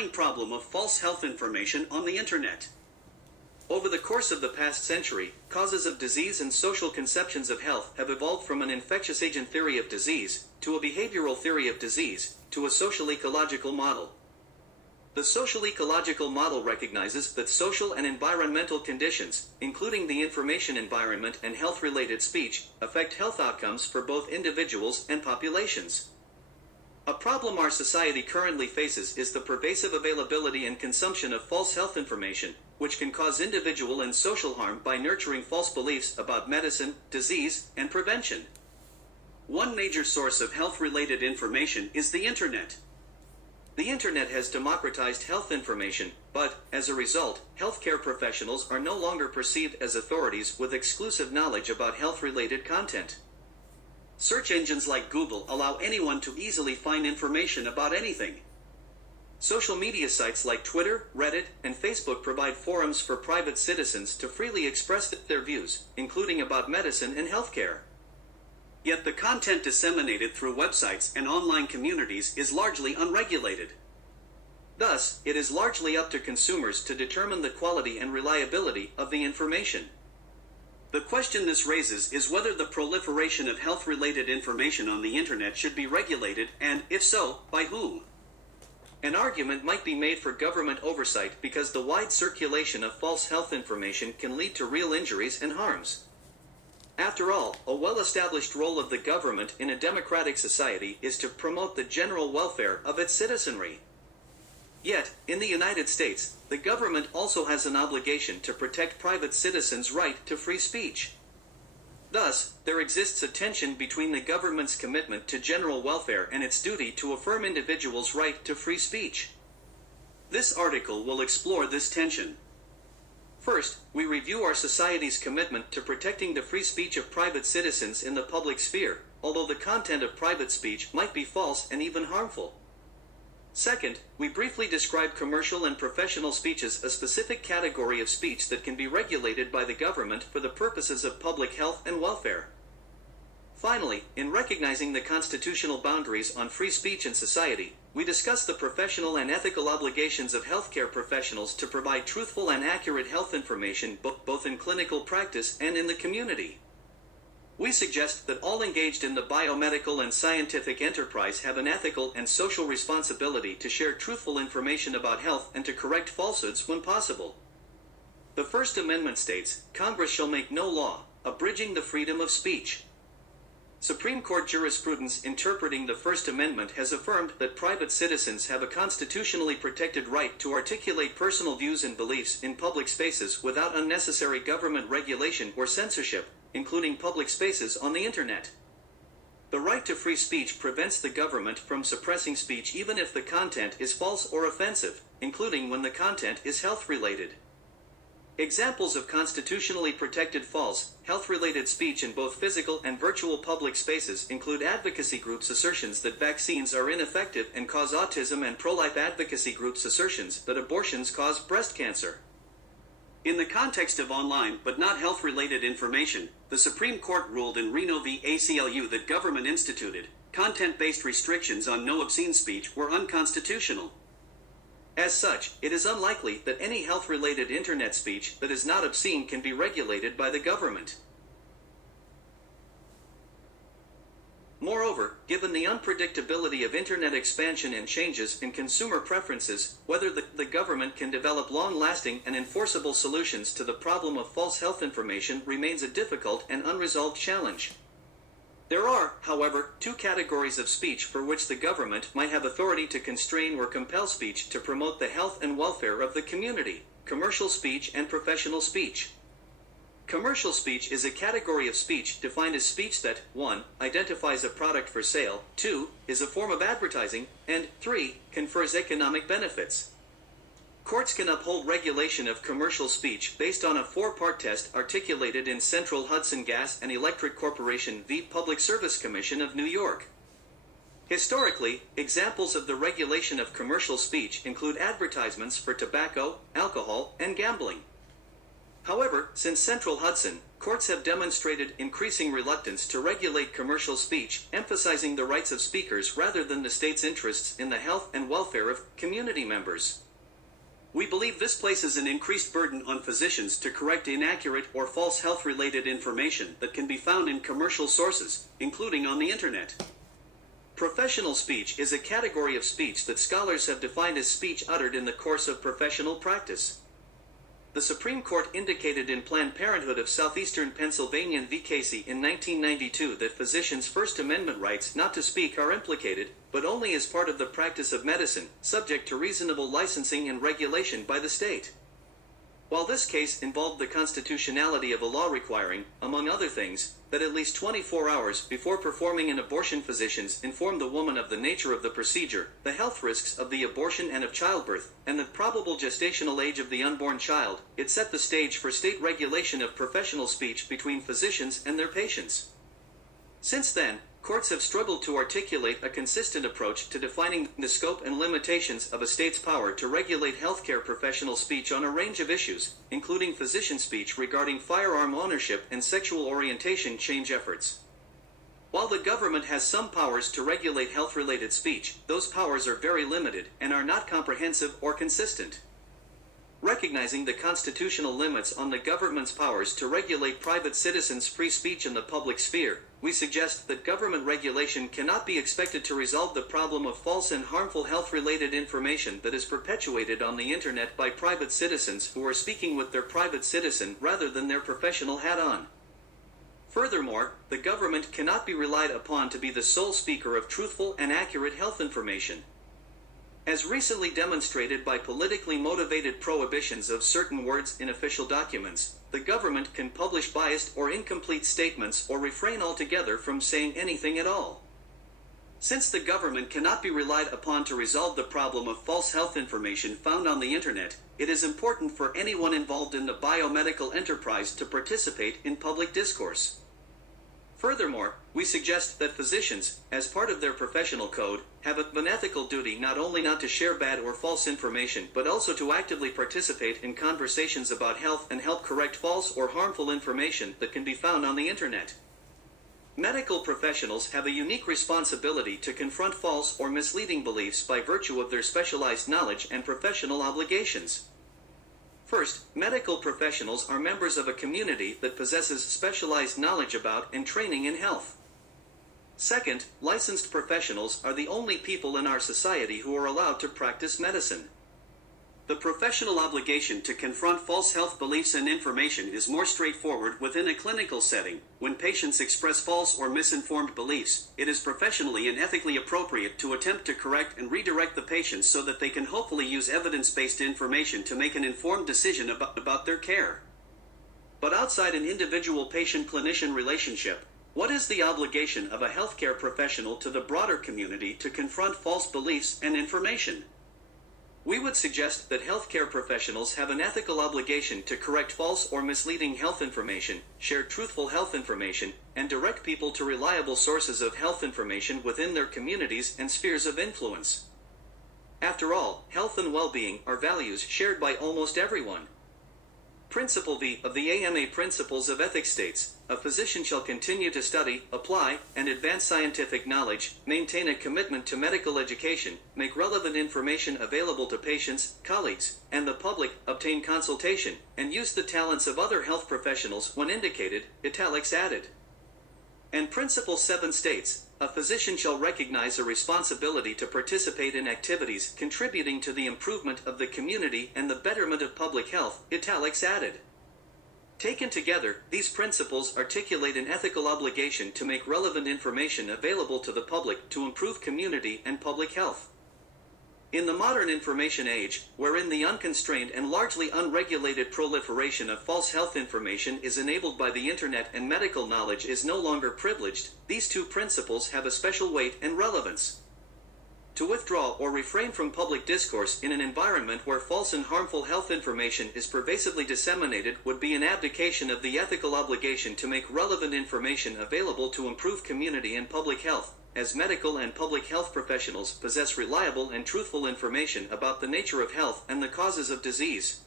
growing problem of false health information on the internet. Over the course of the past century, causes of disease and social conceptions of health have evolved from an infectious agent theory of disease, to a behavioral theory of disease, to a social ecological model. The social ecological model recognizes that social and environmental conditions, including the information environment and health-related speech, affect health outcomes for both individuals and populations. A problem our society currently faces is the pervasive availability and consumption of false health information, which can cause individual and social harm by nurturing false beliefs about medicine, disease, and prevention. One major source of health-related information is the Internet. The Internet has democratized health information, but, as a result, healthcare professionals are no longer perceived as authorities with exclusive knowledge about health-related content. Search engines like Google allow anyone to easily find information about anything. Social media sites like Twitter, Reddit, and Facebook provide forums for private citizens to freely express their views, including about medicine and healthcare. Yet the content disseminated through websites and online communities is largely unregulated. Thus, it is largely up to consumers to determine the quality and reliability of the information. The question this raises is whether the proliferation of health-related information on the internet should be regulated, and, if so, by whom? An argument might be made for government oversight because the wide circulation of false health information can lead to real injuries and harms. After all, a well-established role of the government in a democratic society is to promote the general welfare of its citizenry. Yet, in the United States, the government also has an obligation to protect private citizens' right to free speech. Thus, there exists a tension between the government's commitment to general welfare and its duty to affirm individuals' right to free speech. This article will explore this tension. First, we review our society's commitment to protecting the free speech of private citizens in the public sphere, although the content of private speech might be false and even harmful. Second, we briefly describe commercial and professional speech as a specific category of speech that can be regulated by the government for the purposes of public health and welfare. Finally, in recognizing the constitutional boundaries on free speech in society, we discuss the professional and ethical obligations of healthcare professionals to provide truthful and accurate health information both in clinical practice and in the community. We suggest that all engaged in the biomedical and scientific enterprise have an ethical and social responsibility to share truthful information about health and to correct falsehoods when possible. The First Amendment states, "Congress shall make no law abridging the freedom of speech." Supreme Court jurisprudence interpreting the First Amendment has affirmed that private citizens have a constitutionally protected right to articulate personal views and beliefs in public spaces without unnecessary government regulation or censorship, including public spaces on the internet. The right to free speech prevents the government from suppressing speech even if the content is false or offensive, including when the content is health-related. Examples of constitutionally protected false, health-related speech in both physical and virtual public spaces include advocacy groups' assertions that vaccines are ineffective and cause autism and pro-life advocacy groups' assertions that abortions cause breast cancer. In the context of online but not health-related information, the Supreme Court ruled in Reno v. ACLU that government-instituted, content-based restrictions on no obscene speech were unconstitutional. As such, it is unlikely that any health-related internet speech that is not obscene can be regulated by the government. Moreover, given the unpredictability of internet expansion and changes in consumer preferences, whether the government can develop long-lasting and enforceable solutions to the problem of false health information remains a difficult and unresolved challenge. There are, however, two categories of speech for which the government might have authority to constrain or compel speech to promote the health and welfare of the community: commercial speech and professional speech. Commercial speech is a category of speech defined as speech that, 1. Identifies a product for sale, 2. Is a form of advertising, and 3. Confers economic benefits. Courts can uphold regulation of commercial speech based on a four-part test articulated in Central Hudson Gas and Electric Corporation v. Public Service Commission of New York. Historically, examples of the regulation of commercial speech include advertisements for tobacco, alcohol, and gambling. However, since Central Hudson, courts have demonstrated increasing reluctance to regulate commercial speech, emphasizing the rights of speakers rather than the state's interests in the health and welfare of community members. We believe this places an increased burden on physicians to correct inaccurate or false health-related information that can be found in commercial sources, including on the internet. Professional speech is a category of speech that scholars have defined as speech uttered in the course of professional practice. The Supreme Court indicated in Planned Parenthood of Southeastern Pennsylvania v. Casey in 1992 that physicians' First Amendment rights not to speak are implicated, but only as part of the practice of medicine, subject to reasonable licensing and regulation by the state. While this case involved the constitutionality of a law requiring, among other things, that at least 24 hours before performing an abortion physicians inform the woman of the nature of the procedure, the health risks of the abortion and of childbirth, and the probable gestational age of the unborn child, it set the stage for state regulation of professional speech between physicians and their patients. Since then, courts have struggled to articulate a consistent approach to defining the scope and limitations of a state's power to regulate healthcare professional speech on a range of issues, including physician speech regarding firearm ownership and sexual orientation change efforts. While the government has some powers to regulate health-related speech, those powers are very limited and are not comprehensive or consistent. Recognizing the constitutional limits on the government's powers to regulate private citizens' free speech in the public sphere, we suggest that government regulation cannot be expected to resolve the problem of false and harmful health-related information that is perpetuated on the internet by private citizens who are speaking with their private citizen rather than their professional hat on. Furthermore, the government cannot be relied upon to be the sole speaker of truthful and accurate health information. As recently demonstrated by politically motivated prohibitions of certain words in official documents, the government can publish biased or incomplete statements or refrain altogether from saying anything at all. Since the government cannot be relied upon to resolve the problem of false health information found on the internet, it is important for anyone involved in the biomedical enterprise to participate in public discourse. Furthermore, we suggest that physicians, as part of their professional code, have an ethical duty not only not to share bad or false information but also to actively participate in conversations about health and help correct false or harmful information that can be found on the internet. Medical professionals have a unique responsibility to confront false or misleading beliefs by virtue of their specialized knowledge and professional obligations. First, medical professionals are members of a community that possesses specialized knowledge about and training in health. Second, licensed professionals are the only people in our society who are allowed to practice medicine. The professional obligation to confront false health beliefs and information is more straightforward within a clinical setting. When patients express false or misinformed beliefs, it is professionally and ethically appropriate to attempt to correct and redirect the patients so that they can hopefully use evidence-based information to make an informed decision about their care. But outside an individual patient-clinician relationship, what is the obligation of a healthcare professional to the broader community to confront false beliefs and information? We would suggest that healthcare professionals have an ethical obligation to correct false or misleading health information, share truthful health information, and direct people to reliable sources of health information within their communities and spheres of influence. After all, health and well-being are values shared by almost everyone. Principle V of the AMA Principles of Ethics states, a physician shall continue to study, apply, and advance scientific knowledge, maintain a commitment to medical education, make relevant information available to patients, colleagues, and the public, obtain consultation, and use the talents of other health professionals when indicated, italics added. And Principle 7 states, a physician shall recognize a responsibility to participate in activities contributing to the improvement of the community and the betterment of public health, italics added. Taken together, these principles articulate an ethical obligation to make relevant information available to the public to improve community and public health. In the modern information age, wherein the unconstrained and largely unregulated proliferation of false health information is enabled by the internet and medical knowledge is no longer privileged, these two principles have a special weight and relevance. To withdraw or refrain from public discourse in an environment where false and harmful health information is pervasively disseminated would be an abdication of the ethical obligation to make relevant information available to improve community and public health, as medical and public health professionals possess reliable and truthful information about the nature of health and the causes of disease.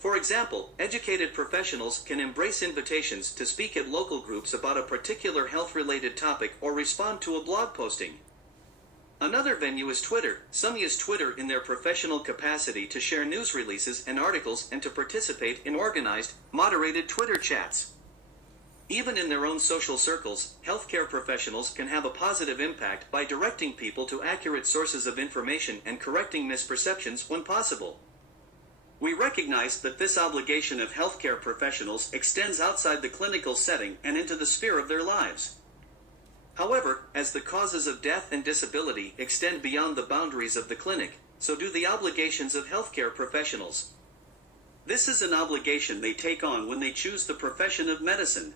For example, educated professionals can embrace invitations to speak at local groups about a particular health-related topic or respond to a blog posting. Another venue is Twitter. Some use Twitter in their professional capacity to share news releases and articles and to participate in organized, moderated Twitter chats. Even in their own social circles, healthcare professionals can have a positive impact by directing people to accurate sources of information and correcting misperceptions when possible. We recognize that this obligation of healthcare professionals extends outside the clinical setting and into the sphere of their lives. However, as the causes of death and disability extend beyond the boundaries of the clinic, so do the obligations of healthcare professionals. This is an obligation they take on when they choose the profession of medicine.